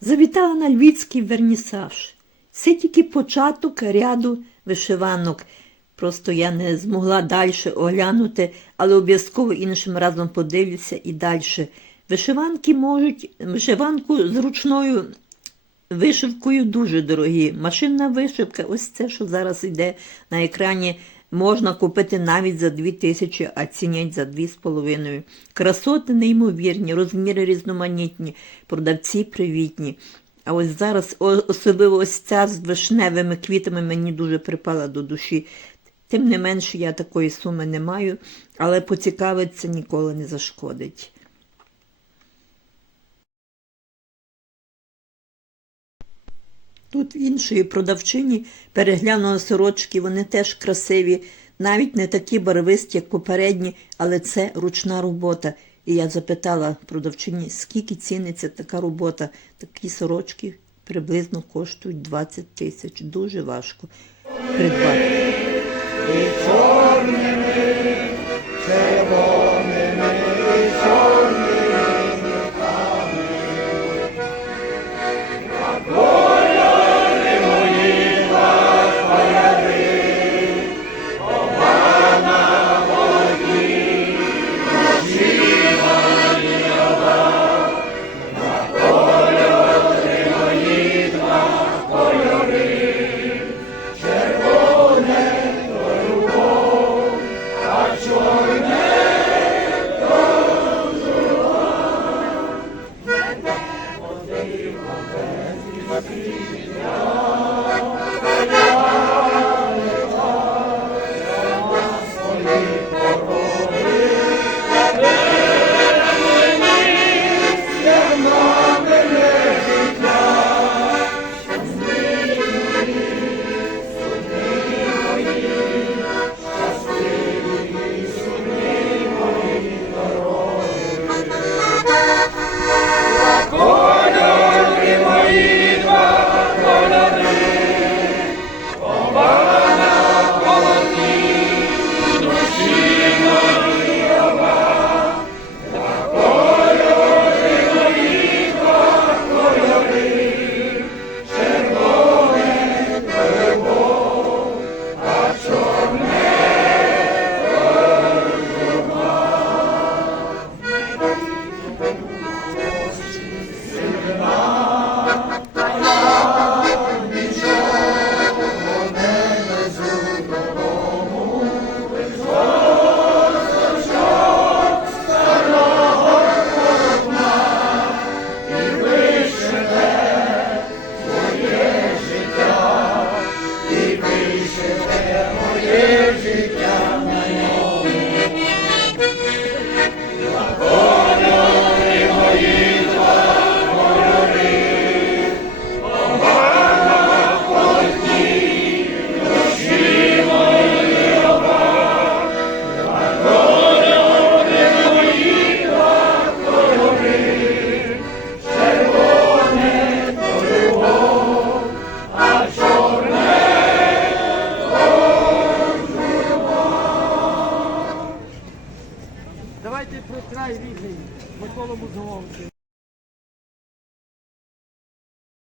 завітала на львівський вернісаж. Це тільки початок ряду вишиванок. Просто я не змогла далі оглянути, але обов'язково іншим разом подивлюся і далі. Вишиванки можуть, вишиванку з ручною вишивкою дуже дорогі. Машинна вишивка, ось це, що зараз йде на екрані, можна купити навіть за дві тисячі, а цінять за 2,5. Красоти неймовірні, розміри різноманітні, продавці привітні. А ось зараз, особливо ось ця з вишневими квітами мені дуже припала до душі. Тим не менше, я такої суми не маю, але поцікавитися ніколи не зашкодить. Тут в іншої продавчині переглянула сорочки, вони теж красиві, навіть не такі барвисті, як попередні, але це ручна робота. І я запитала продавчині, скільки ціниться така робота. Такі сорочки приблизно коштують 20 тисяч. Дуже важко придбати.